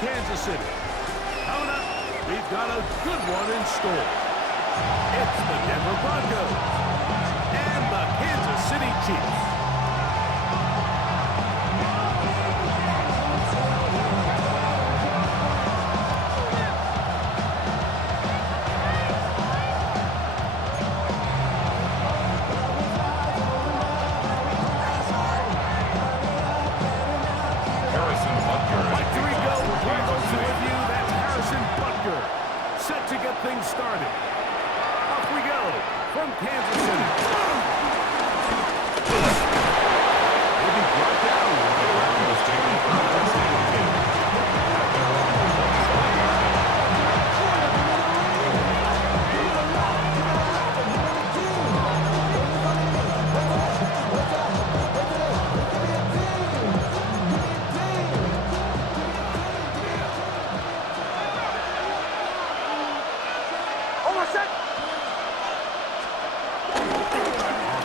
Kansas City. Coming up, we've got a good one in store. It's the Denver Broncos and the Kansas City Chiefs. Set to get things started. Off we go from Kansas City. Maybe brought down right around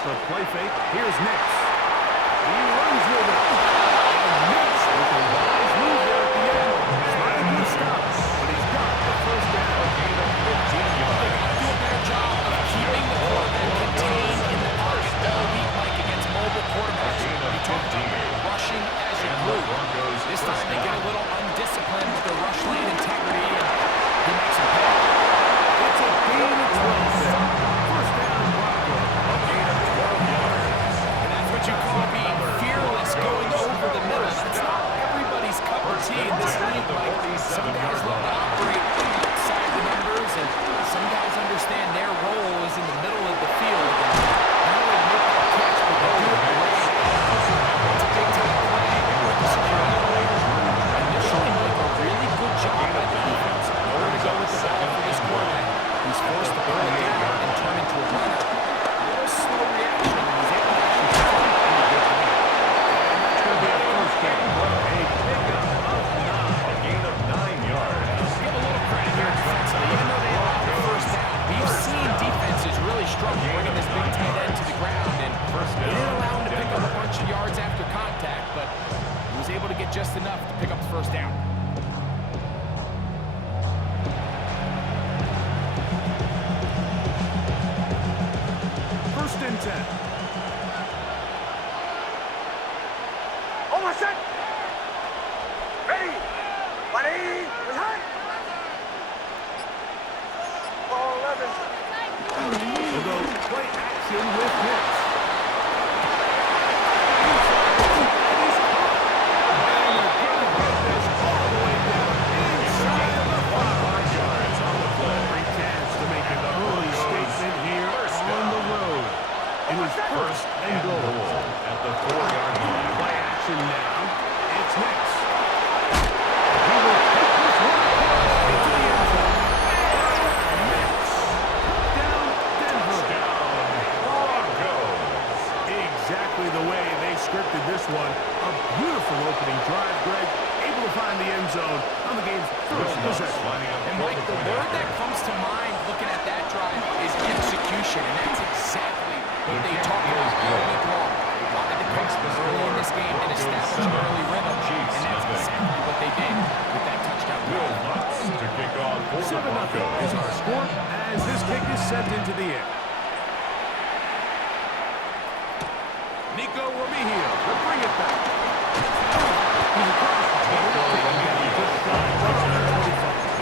the play fake. Here's Nix. He runs with it. And Nix with a wise move there at the end. Trying to stop, but he's got the first down. Gain of 15 yards. They do a better job of keeping the quarterback contained in the pocket all week, like against mobile quarterbacks. You talk about rushing as a group. This time they get a little undisciplined with their rush lane integrity, and he makes a pay. It's a gain of 12 there. First down, Broncos. A gain of 12 yards. And that's what you call being fearless, going over the middle. That's not everybody's cup of tea in this league. Like, some guys love to operate outside the numbers, and some guys understand their role is in the middle of the field. And not only make that catch, but they do it late. It's a big-time play with the security. Initially, make a really good job by the defense. Nowhere to go with the ball for this quarterback. He's forced to pull it down and turn into a runner. A little slow reaction, and he's able to actually turn it into a good play. And that's going to be a first down. A pickup of 9. A gain of 9 yards. Give a little credit here defensively. Even though they allowed the first down, we've seen defenses really struggle bringing this big tight end to the ground. And they didn't allow him to pick up a bunch of yards after contact, but he was able to get just enough to pick up the first down. First and 10. Almost set. Ready. Ready. Behind. Ball 11. We'll go play action with Nix. First and goal at the 4-yard line. Play action now. It's Nix. He will take this one into the end zone. Nix. Down Denver. Broncos. Exactly the way they scripted this one. A beautiful opening drive, Greg. Able to find the end zone on the game's first possession. And Mike, the word that comes to mind looking at that drive is execution, and that's exactly what they talk about all week long. They wanted to pick early in this game and establish an early rhythm, and that's exactly what they did with that touchdown. To kick off 7-0 is our score as this kick is sent into the air. Nico Remigio will bring it back. He's across the table.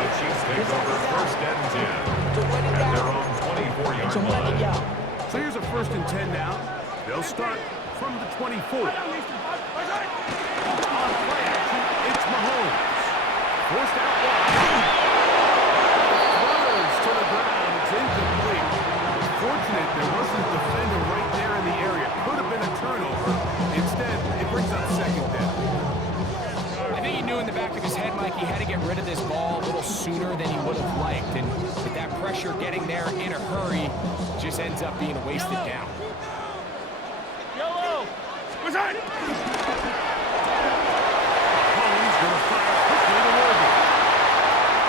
The Chiefs take over first and 10 at their own 24-yard line. So here's a first and 10 now. They'll start from the 24. On play action, it's Mahomes. Forced out wide. Throws to the ground. It's incomplete. Fortunate there wasn't a defender right there in the area. Could have been a turnover. Instead, it brings up second down. I think he knew in the back of his head, Mike, he had to get rid of this ball a little sooner than he would have liked. And with that pressure getting there in a hurry, just ends up being a wasted down. Yellow. What's that? Mahomes going to fire quickly to Worthy.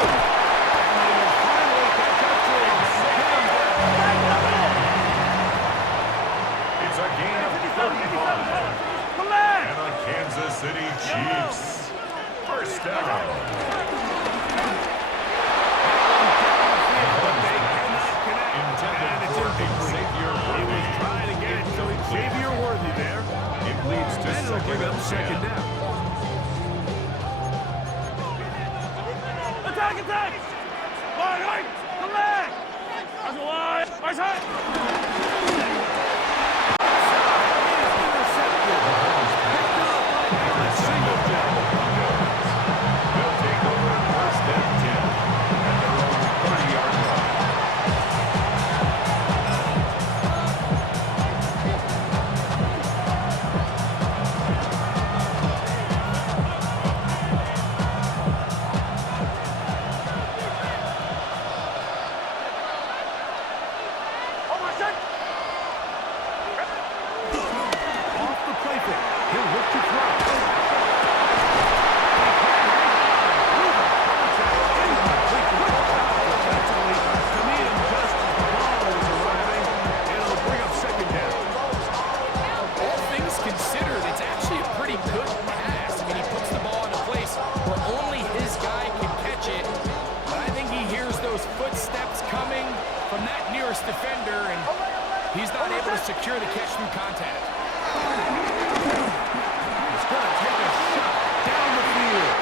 And they will finally catch up to him. It's a gain of 35. And the Kansas City Chiefs First down. But they cannot connect. And it's incomplete. He was trying to get it, so it's Xavier Worthy there. It leads to and it'll bring up second down. Attack, attack! Line, right! The leg! That's a line! Right side! Intercepted. Picked up by Alex Singleton. They'll take over first and 10 at their own 30-yard line. Over set! Off the play fake. He'll look to throw. To meet him just as the ball was arriving. It'll bring up second down. All things considered, it's actually a pretty good pass. I mean, he puts the ball in a place where only his guy can catch it. But I think he hears those footsteps coming from that nearest defender, and he's not able to secure the catch through contact. He's going to take a shot down the field.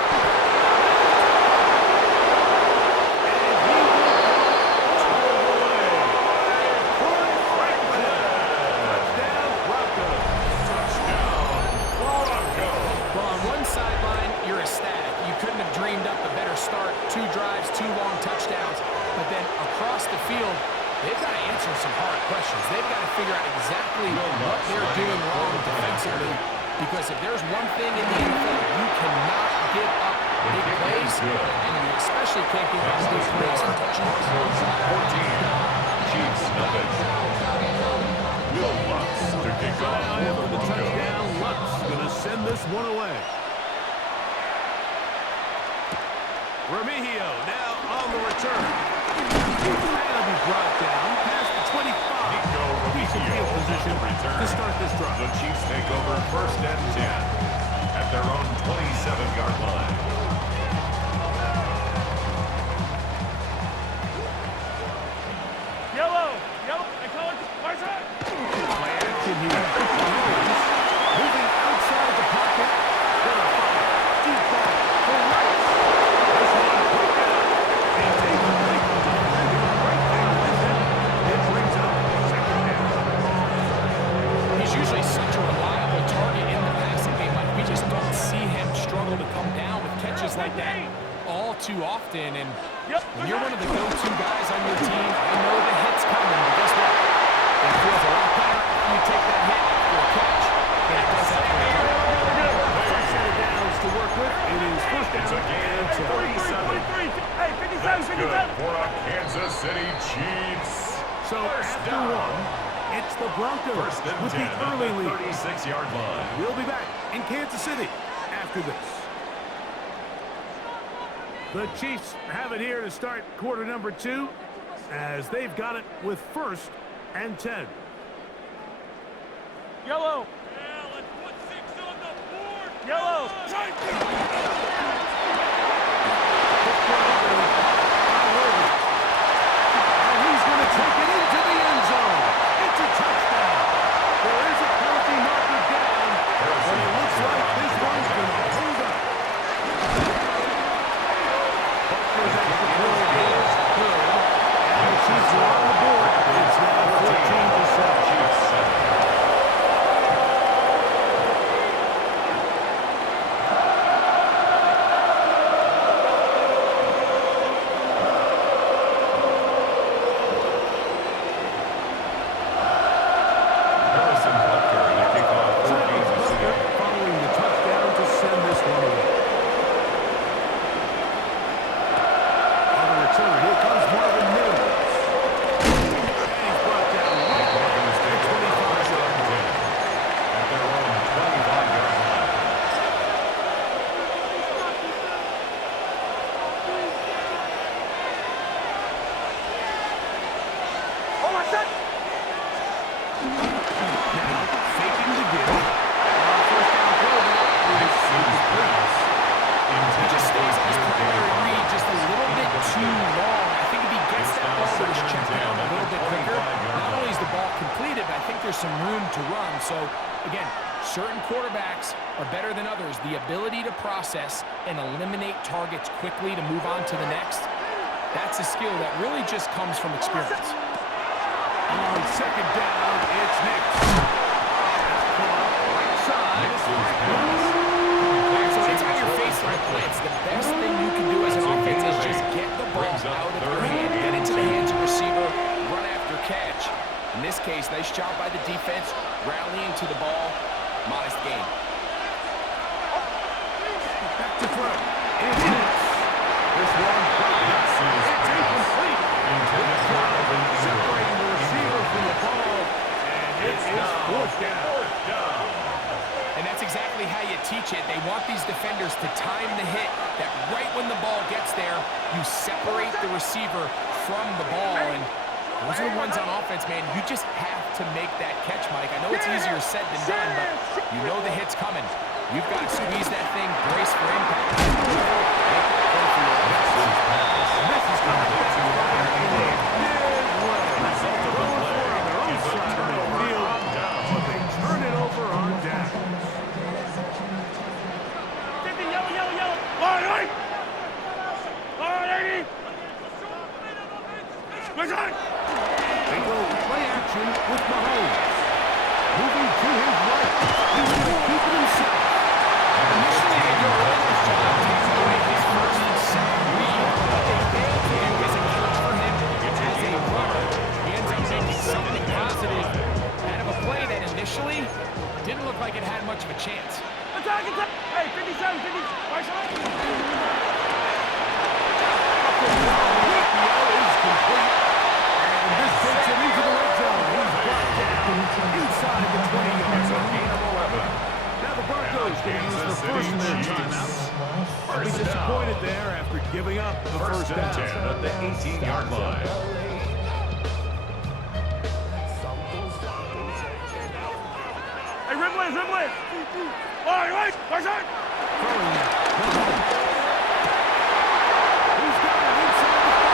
Well, on one sideline, you're ecstatic. You couldn't have dreamed up a better start. 2 drives, 2 long touchdowns. But then across the field, they've got to answer some hard questions. They've got to figure out exactly what they're doing wrong defensively. Because if there's one thing in the NFL, you cannot give up big plays, and you especially can't give up big plays on touchdowns. 14. Chiefs nothing. Will Lutz to kick off Now for the after the Broncos. touchdown, Lutz going to send this one away. Remigio now on the return. That'll be brought down past the 25. Nico Decent Remigio field position on the return. to start this The drive. Chiefs take over first and 10 at their own 27-yard line. Yellow! Yellow! They call it right side! Play action here. Mahomes moving outside the pocket. Gonna fire. Deep ball for Rice. This one broke out. And they complete the defender right there with him. It brings up second down. He's usually such a reliable target in the passing game, but we just don't see him struggle to come down with catches like that all too often. And when you're one of the go-to guys on your team, I know the hit's coming, but guess what? It feels a lot better after you take that hit after a catch than it does after a run. First set of downs to work with. It is first down It's a gain and of 10. 47. Hey, 57, That's good 57! for a Kansas City Chiefs. So First after down. one, it's the Broncos First and with 10 the at early the lead. 36-yard line. We'll be back in Kansas City after this. The Chiefs have it here to start quarter number 2 as they've got it with first and 10. Yellow! Yellow! And he's going to take it into the end zone. It's a touchdown. There is a penalty marker down, but it looks like this one's going to hold up. Buckner's extra point is good. And the Chiefs are on the board. It's now 14-7. Chiefs 7. Again, certain quarterbacks are better than others. The ability to process and eliminate targets quickly to move on to the next, that's a skill that really just comes from experience. On second down, it's Nix. That's caught right side. So anytime you're facing a blitz, the best thing you can do as an offense is just get the ball out of your hand, get into the hands of the receiver, run after catch. In this case, nice job by the defense, rallying to the ball. Modest gain. Back to throw. It's Nix. This one, it's incomplete. Separating the receiver from the ball, and it is fourth down. And that's exactly how you teach it. They want these defenders to time the hit, that right when the ball gets there, you separate the receiver from the ball. And those are the ones on offense, man. You just have to make that catch, Mike. I know it's easier said than done, but you know the hit's coming. You've got to squeeze that thing, brace for impact. Make that play for your offense. This is going to get to fire in a big way. Throwing for on their own side of the field, but they turn it over on downs. Yellow. Line, right. Line, 80. Right side. They go play action with Mahomes. Moving to his right. He's going to keep it himself. Initially, they do a really nice job taking away his first and second read. What they failed to do is account for him as a runner. He ends up making something positive out of a play that initially didn't look like it had much of a chance. Attack. Hey, 57, 50. Right side. is complete. And this takes him into the red zone. He's brought down inside the 20-yard line. Now the Broncos can use the first of their timeouts. Are disappointed there after giving up the first down. 10 at the 18-yard line. Hey, Ripley. Line, right side. Throwing now. Mahomes. He's got it inside the 5.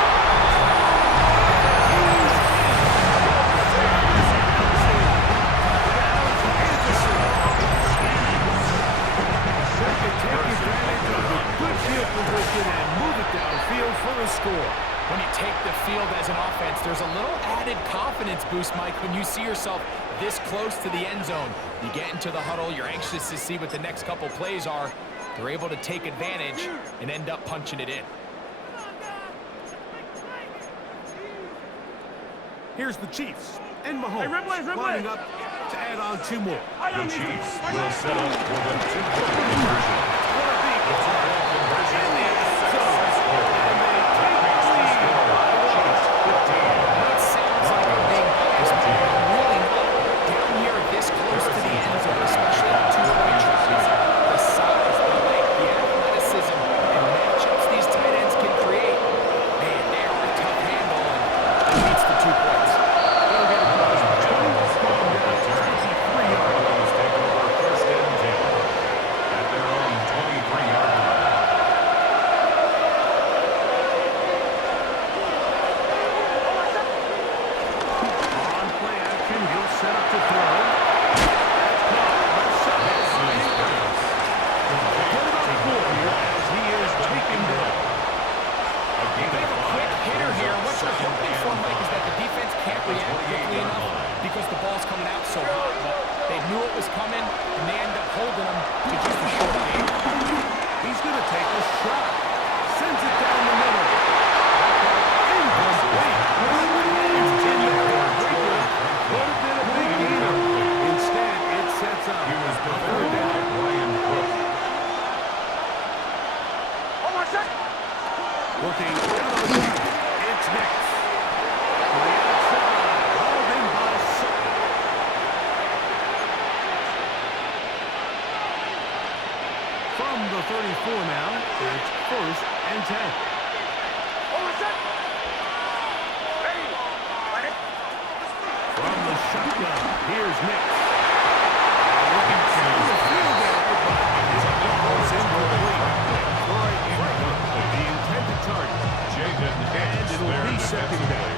They can take advantage of the good field position and move it downfield for a score. When you take the field as an offense, there's a little added confidence boost, Mike, when you see yourself this close to the end zone. You get into the huddle, you're anxious to see what the next couple plays are. They're able to take advantage and end up punching it in. Here's the Chiefs and Mahomes Hey, Ripley. lining up to add on two more. The Chiefs will set up for the two-point conversion. In the end zone. And they take the lead. That sounds like I'm being biased, but I'm really not. Down here this close to the end zone, especially on two-point tries, the size, the length, the athleticism, and matchups these tight ends can create. Man, they are a tough handle, and it beats the 2 points. They'll get it close. 23 yards. Broncos take over first and 10 at their own 23-yard line. On play action, he'll set up to throw. That's caught. Left side. Incomes. Get about 4 here as he is taken down. They have a quick hitter here. What you're hoping for, Mike, is that the defense can't react quickly enough because the ball's coming out so hot. But they knew it was coming, and they end up holding them to just a short game. He's going to take a shot. Sends it down the middle. Incomplete. It's in there. Could have been a big gainer. Instead, it sets up a third down. Looking down the field. It's Nix. To the outside. Hauled in by Sutton. From the 34 now, it's first and 10. From the shotgun, here's Nix. Looking down the field there, but his ball's incomplete. Troy Aikman, the intended target. And it'll be second down.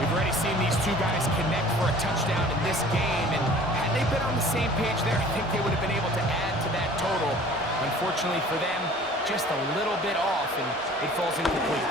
We've already seen these two guys connect for a touchdown in this game, and had they been on the same page there. I think they would have been able to add to that total. Unfortunately for them, just a little bit off, and it falls incomplete.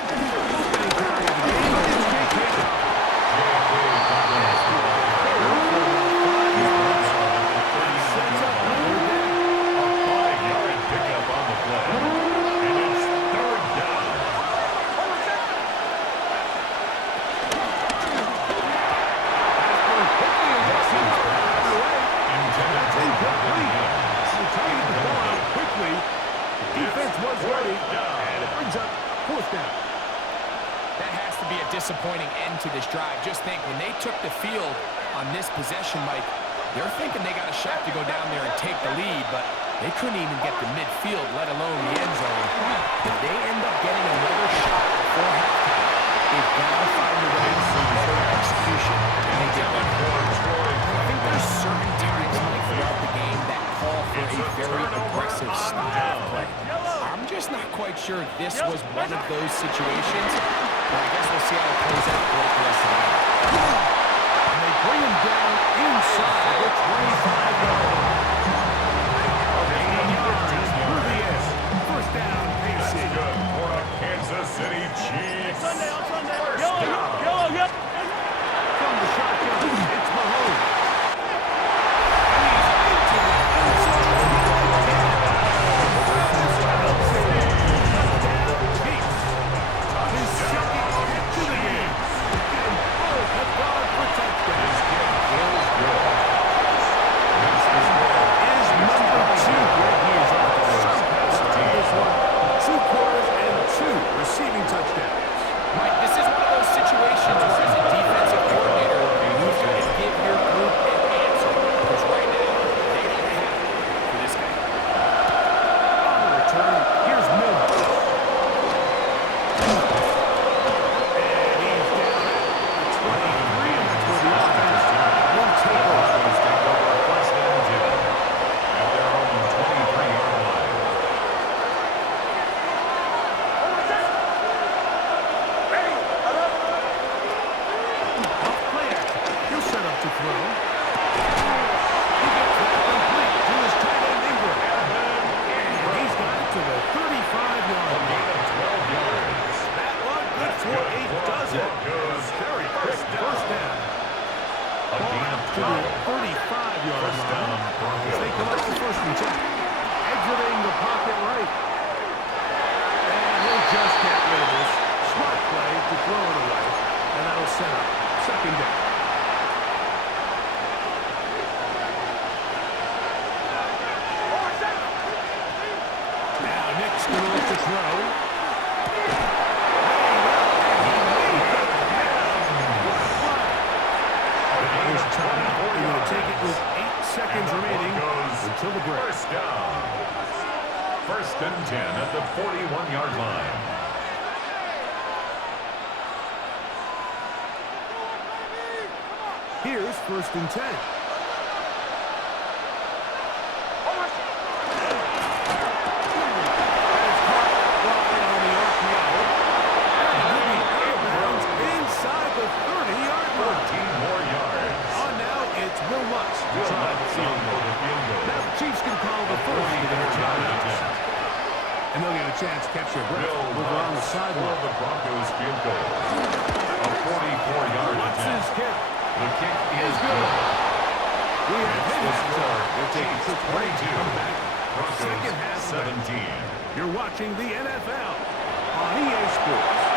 Disappointing end to this drive. Just think, when they took the field on this possession, Mike, they're thinking they got a shot to go down there and take the lead, but they couldn't even get to midfield, let alone the end zone. If they end up getting another shot before halftime, they've got to find a way to better execution, and they did that. I think there's certain times, Mike, throughout the game that call for a very aggressive style of play. I'm just not quite sure this was one of those situations. But I guess we'll see how it plays out throughout the rest of the game. And they bring him down inside the 25-yard line. 80 yards through the air. First down, KC. Good for the Kansas City Chiefs. Yellow. From the shotgun, it's Mahomes. First and 10 at the 41-yard line. Here's first and 10. And they'll get a chance to catch their breath over on the sideline. The Broncos field goal. A 44-yard attempt. The kick is good. We have hit the score. They're taking 22. Broncos Second half 17. You're watching the NFL on EA Sports.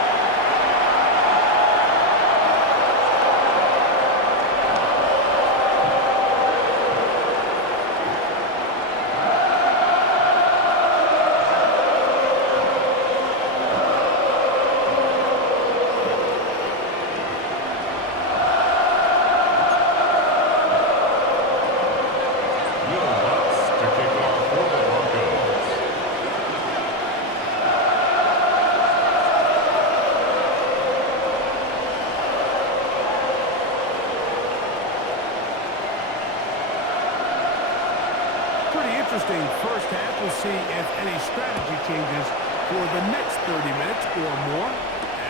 Interesting first half. We'll see if any strategy changes for the next 30 minutes or more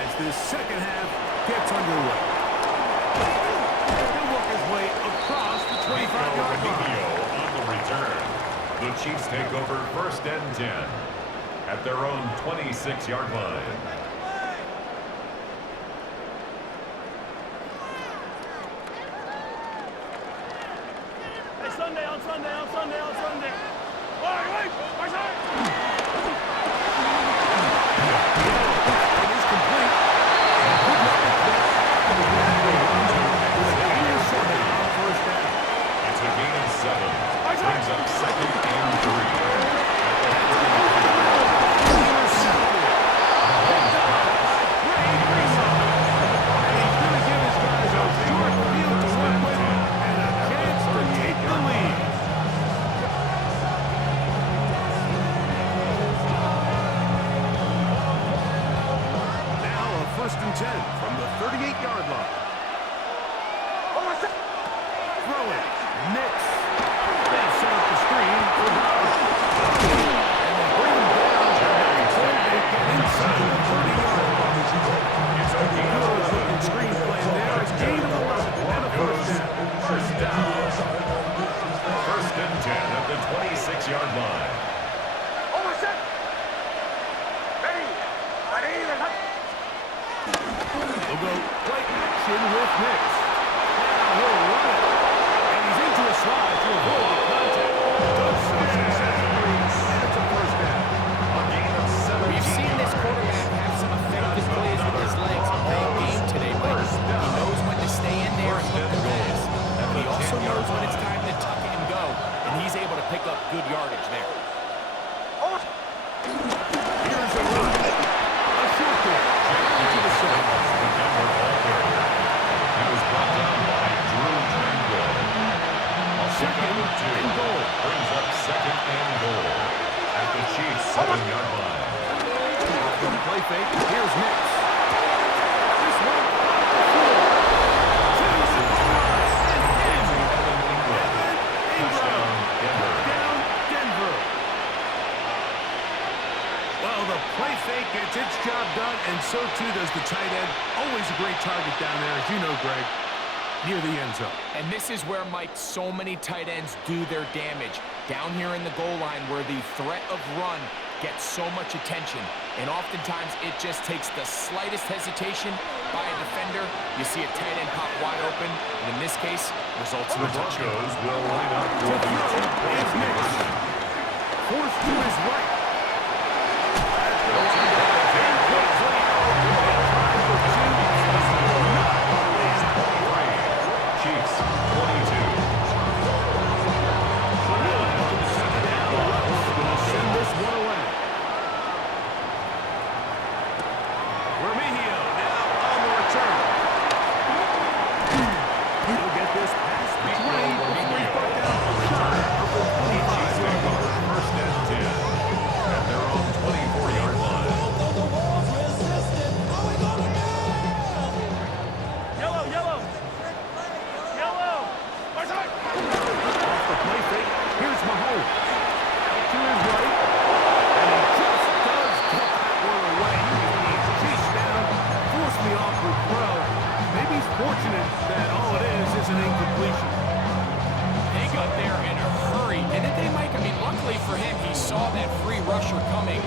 as this second half gets underway. He'll work his way across the 25-yard line. return. The Chiefs take over 1st and 10 at their own 26-yard line. Hey, Sunday, on Sunday, on Sunday, on Sunday. Wait, wait, wait. It is complete. Good luck with this. First down. It's a gain of 7. Brings up 2nd and 3. First and 10 from the 38-yard line. Throwing. Nix. They set up the screen for Howard. And they bring him down until they get inside the 30-yard line. It's a good-looking screen play there. It's gain of 11 and a first down. First down. 1st and 10 at the 26-yard line. We'll go play action with Nix. Now he'll run it. And he's into a slide to avoid the contact. Does so successfully. And it's a first down. A gain of 7. We've seen this quarterback have some effective plays with his legs all game today, Mike. He knows when to stay in there and look the pass. But he also knows when it's time to tuck it and go. And he's able to pick up good yardage there. Here's a run. A short kick. To the side. He was brought down by Drew Tranquil. Second and goal. Brings up 2nd and goal at the Chiefs' 7-yard line. From play fake, here's Nix. This one. Touchdown, Denver. Touchdown, Denver. Well, the play fake gets its job done, and so too does the tight end. Always a great target down there, as you know, Greg, near the end zone. And this is where, Mike, so many tight ends do their damage. Down here in the goal line where the threat of run gets so much attention. And oftentimes it just takes the slightest hesitation by a defender. You see a tight end pop wide open. And in this case, results in The a touchdown. Broncos will line up for the It's Nix. Forced to his right. Chiefs 22. Send this one away. Remigio now on the return. He'll get this past the 20 before he's brought down shy of the 25. 1st and 10 at their own 24-yard line. Yellow, yellow. Yellow. Off the play fake. Here's Mahomes. Out to his right. And he just does get that one away. He's chased down. Forced the awkward throw. Maybe he's fortunate that all it is an incompletion. They got there in a hurry. And then they, Mike, I mean, luckily for him, he saw that free rusher coming.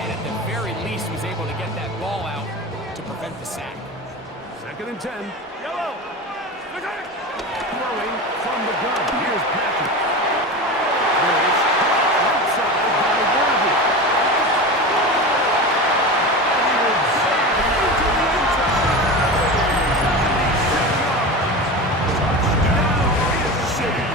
And at the very least was able to get that ball out to prevent the sack. 2nd and 10. Yellow. Throwing from the gun. Here's Patrick. There's outside by Worthy. And he will zap it into the end zone. 76 yards. Touchdown, Kansas City.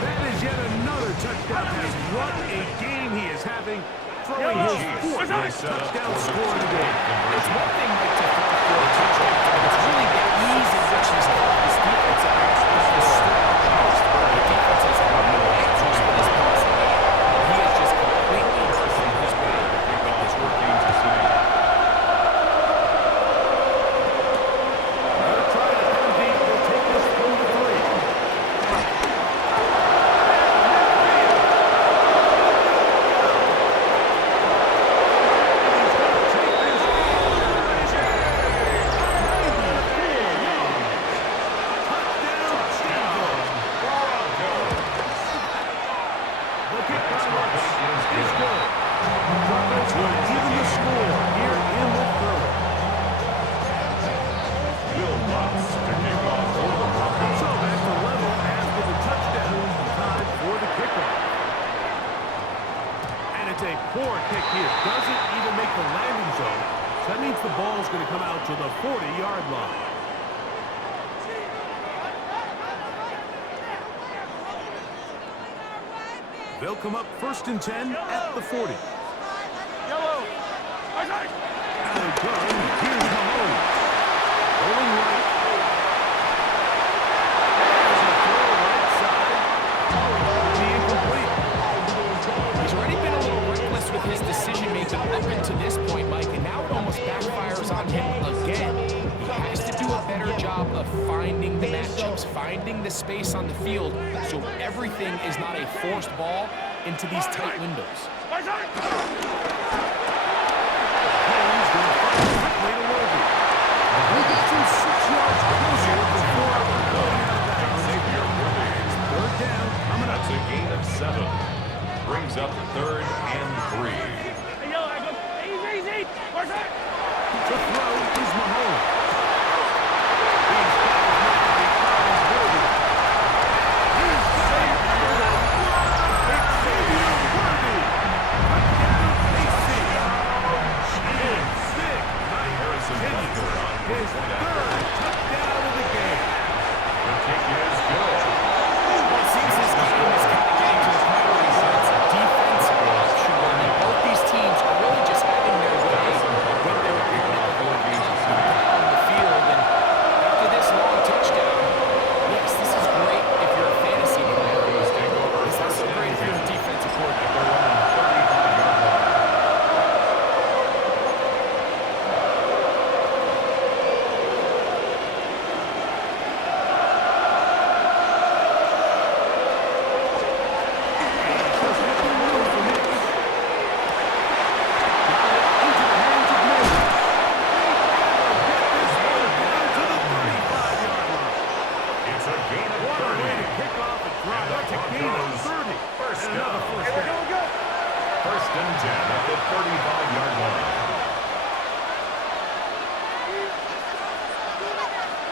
That is yet another touchdown pass. What a game he is having. Throwing his 4th touchdown score in the game. It's one thing, Mike, to throw for a touchdown. It's really the ease in which this defense is the strength. The defense has had no answers for this pass. And he has just completely seen his way with this working to see. They'll try to come deep. They'll take this through the 3. Poor kick here. Doesn't even make the landing zone. So that means the ball's going to come out to the 40-yard line. They'll come up 1st and 10 at the 40. Yellow. Out of gun, here's Mahomes. Rolling right. There's a throw right side. Be incomplete. He's already been a little reckless with his decision-making up until this point, Mike, and now it almost backfires on him again. He has to do a better job of finding the matchups, finding the space on the field, so everything is not a forced ball into these tight windows. Mahomes going to fire quickly to Worthy. He gets him 6 yards closer before going out of bounds. It's 3rd down, coming up. That's a gain of 7. Brings up 3rd and 3. To throw is Mahomes. He's got his man. He finds Worthy. He's got it. It's Xavier Worthy. Touchdown, KC. It's big. Nice continue. His 3rd touchdown of the game. The kick is good. Well, it seems this game is kind of getting to the point where it's defense optional, and both these teams are really just having their way when they're on the field. And after this long touchdown, yes, this is great if you're a fantasy player. It's not so great if you're a defensive coordinator. First and 10 at the 35-yard line.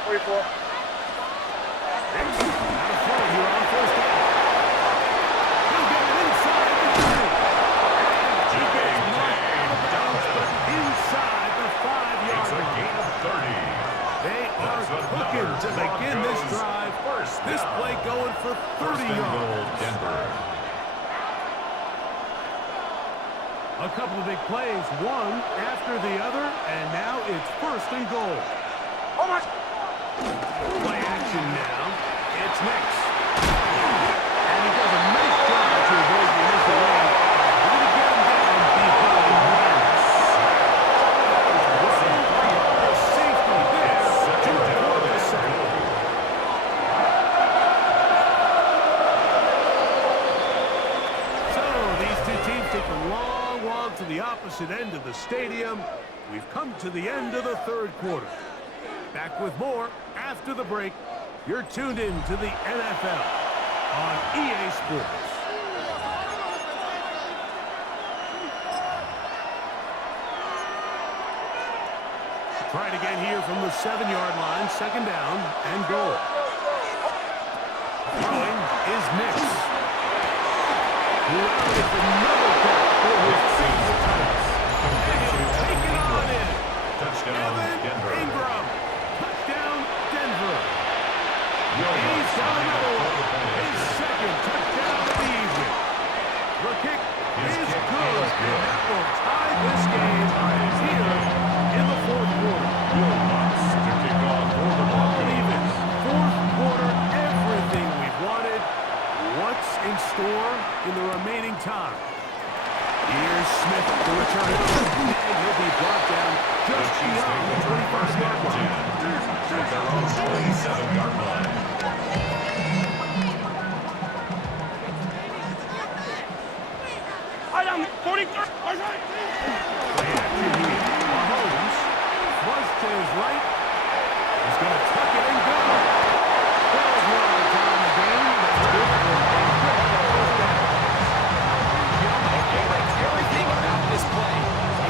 44. To begin this drive, this play going for 30 yards. Denver. A couple of big plays, one after the other, and now it's 1st and goal. Play action now. It's next. And he does a nice job to avoid the initial wave. He's going to get him down behind Mahomes. The safety there to report the sack. So these two teams take a long walk to the opposite end of the stadium. We've come to the end of the 3rd quarter. Back with more after the break. You're tuned in to the NFL on EA Sports. Trying again here from the 7-yard line, 2nd down and goal. Throwing is Nix. With another catch for his favorite times. And he'll take it on in. Touchdown, Denver. Ingram. Touchdown, Denver. He's got another one. His 2nd touchdown of the evening. The kick is good. And that will tie this game here in the 4th quarter. Will Lutz to kick off for the All Broncos. even. 4th quarter, everything we've wanted. What's in store in the remaining time? Here's Smith to return it. And he'll be brought down just beyond the 25-yard line. At their own 27-yard line. Mahomes flush to his right. He's going to tuck it and go. 12 yards on the game. That's good for a quick first down. I like everything about this play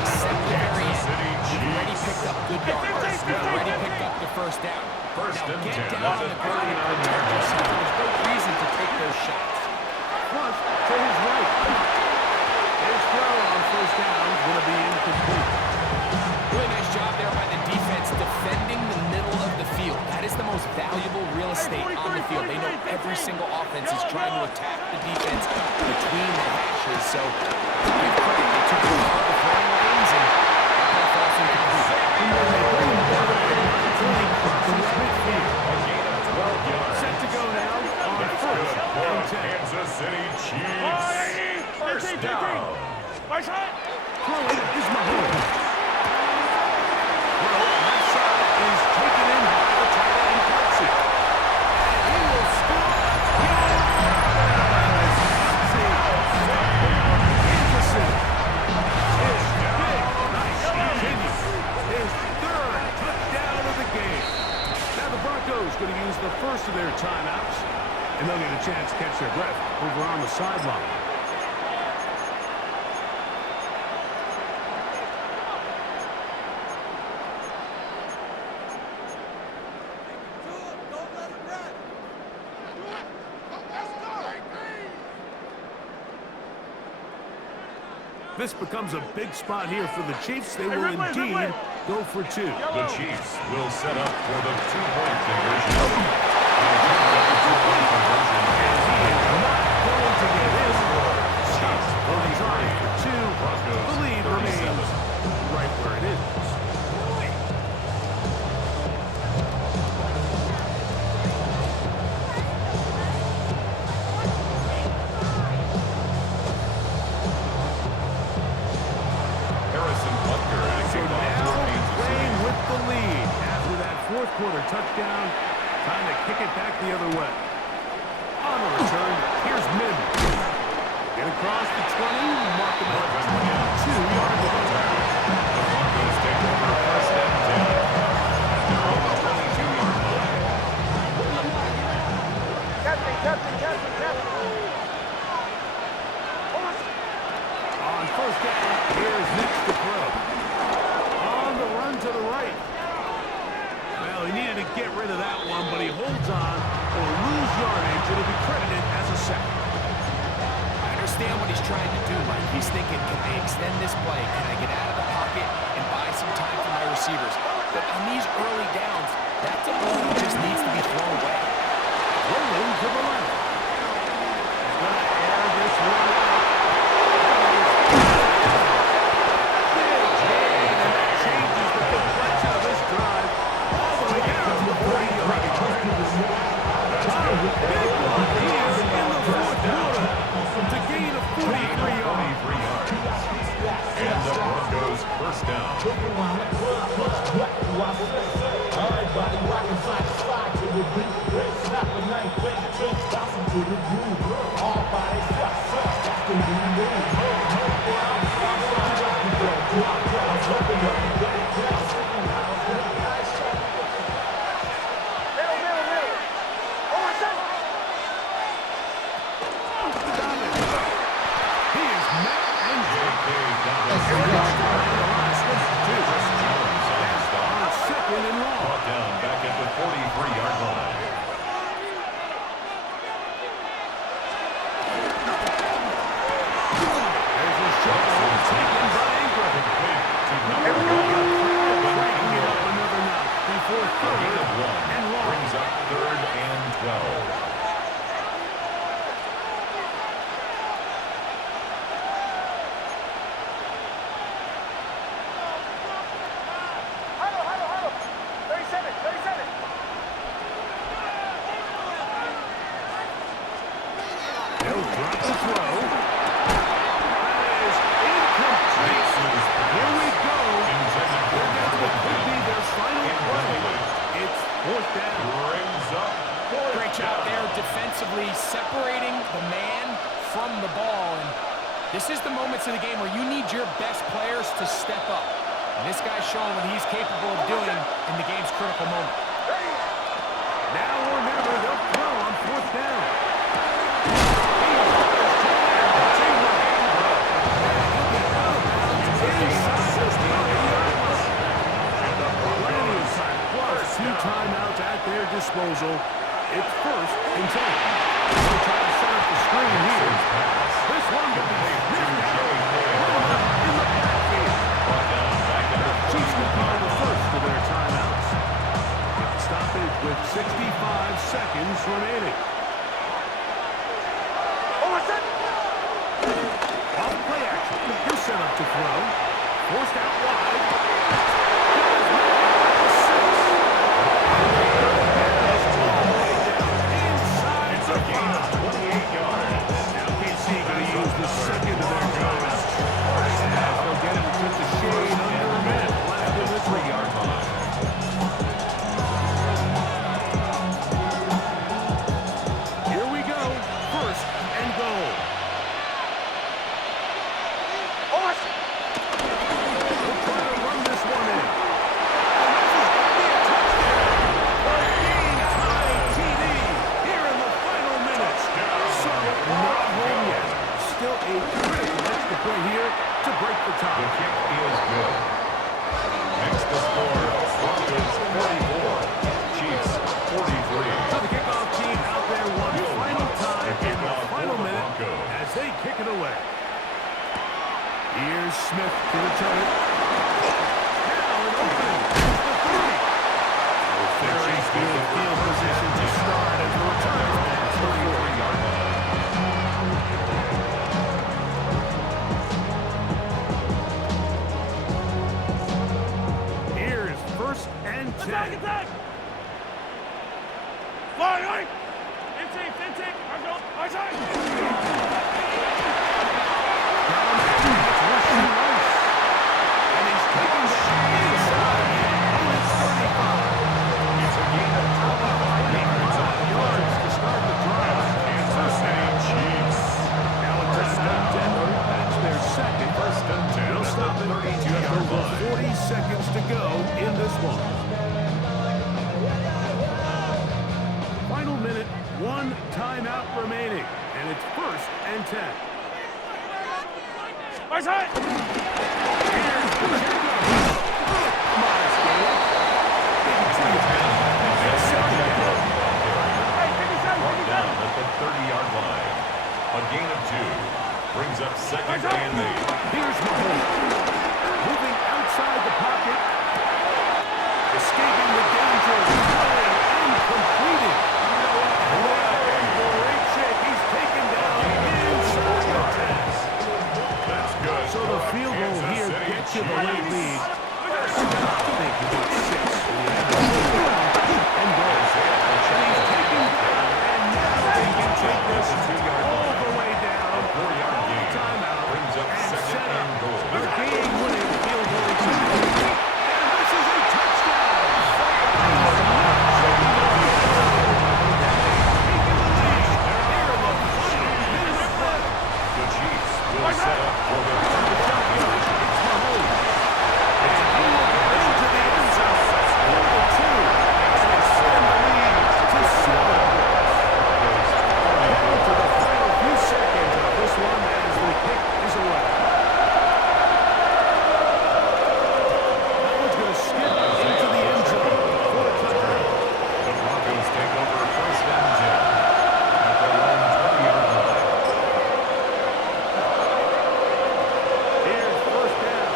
except the very end. You've already picked up good yards. You've already picked up the 1st down. Now get down on the ground and protect yourself. There's no reason to take those shots. Flush to his right. His throw on down is going to be incomplete. Really nice job there by the defense defending the middle of the field. That is the most valuable real estate on the field. They know every single offense is trying to attack the defense between the hashes. So, give credit. They took control of the throwing lanes and that ball falls incomplete. Set to go now on first and 10. Kansas City Chiefs. First down. Throwing is Mahomes. Left side is taken in by the tight end, Kelsey. And he will score. Kansas City is big. Nice. Continues his third touchdown of the game. Now the Broncos going to use the first of their timeouts, and they'll get a chance to catch their breath over on the sideline. This becomes a big spot here for the Chiefs. They will indeed go for two. The Chiefs will set up for the two-point conversion. And he is not going to get his. Chiefs will try for two. The lead remains right where it is. Fourth quarter touchdown. Time to kick it back the other way. On the return, here's Mid. Get across the 20, mark him at the 22-yard line. The Broncos take over first and 10 at their own 22-yard line. Captain. On first down, here's next to throw. On the run to the right. Well, he needed to get rid of that one, but he holds on. Will lose yardage. It'll be credited as a sack. I understand what he's trying to do, Mike. He's thinking, can I extend this play? Can I get out of the pocket and buy some time for my receivers? But on these early downs, that's a ball that just needs to be thrown away. Rolling to the left. He's going to air this one out. Big gain, and that changes the complexion of this drive. All the way down to the 40-yard line. Big one. He is in the fourth quarter to gain a 43 yards. And the Broncos first down. Brings up 3rd and 12. Defensively separating the man from the ball. And this is the moments of the game where you need your best players to step up. And this guy's showing what he's capable of doing in the game's critical moment. Now or never, they'll throw on fourth down. Two timeouts at their disposal. It's 1st and 10. They'll try to set up the screen here. This one could be nifty. In the play here to break the tie. The kick is good. Next to score, Broncos 44, Chiefs 43. So the kickoff team out there one final time in the final minute as they kick it away. Here's Smith to return it. Now an opening. It's the 30. Very good field position to start as the return pass for the 40-yard line. Here's first and 10. Fly, intake, outside. Seconds to go in this one. Final minute, one timeout remaining, and it's first and 10. Outside. Here's Pacheco. Modest gain. Maybe 2 yards. It's second down. Down at the 30-yard line. A gain of 2 brings up second and 8. Here's Mahomes. Moving outside the pocket. Escaping the danger. Throwing incompleted. Great shake. He's taken down inside the 10. That's good. So the field goal here gets you the late lead. I think about 6. And goes. And he's taken down. And now they can take this all the way down. A 4-yard gain. Timeout. Brings up And second set and goal. up a game-winning field goal attempt. And this is a touchdown. They are not shaking it up. Taking the lead here in the final minute of play. The Chiefs will set up for their It's Mahomes. And he will get into the end zone for the 2 and extend the lead to 7 points. Down to the final few seconds of this one as the kick is away. That one's going to skip into the end zone for a touchdown. The Broncos take over first and 10 at their own 20-yard line. Here's first down.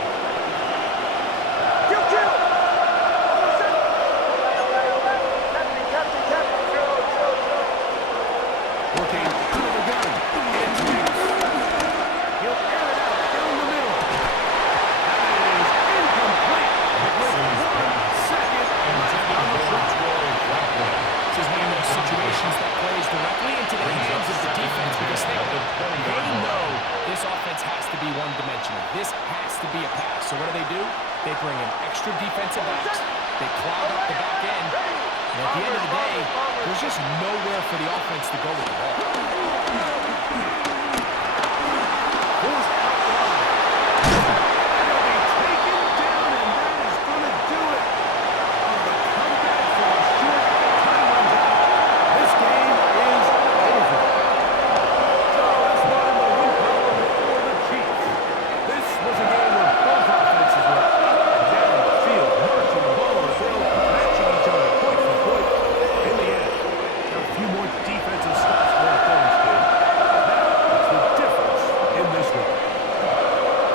Working out of the gun. It's Hicks. He'll air it out down the middle. That is incomplete. With 1 second left on the clock. This is one of those situations that plays directly into the hands of the defense because they know this offense has to be one-dimensional. This has to be a pass. So what do? They bring in extra defensive backs. They clog up the back end. And at the end of the day, there's just nowhere for the offense to go with the ball. Forced out wide. He'll be taken down, and that is going to do it. On the comeback for a short time runs out. This game is over. So this one, the win column for the Chiefs. This was a game where both offenses were up and down the field, marching the ball on the field, matching each other point for point. In the end, a few more defensive stops for opponents did. That is the difference in this one.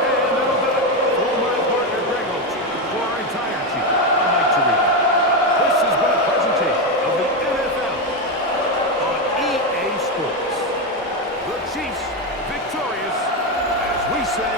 And that'll do it for my partner, Greg Holtz. For our entire team, I'm Mike Tirico. This has been a presentation of the NFL on EA Sports. The Chiefs victorious, as we say,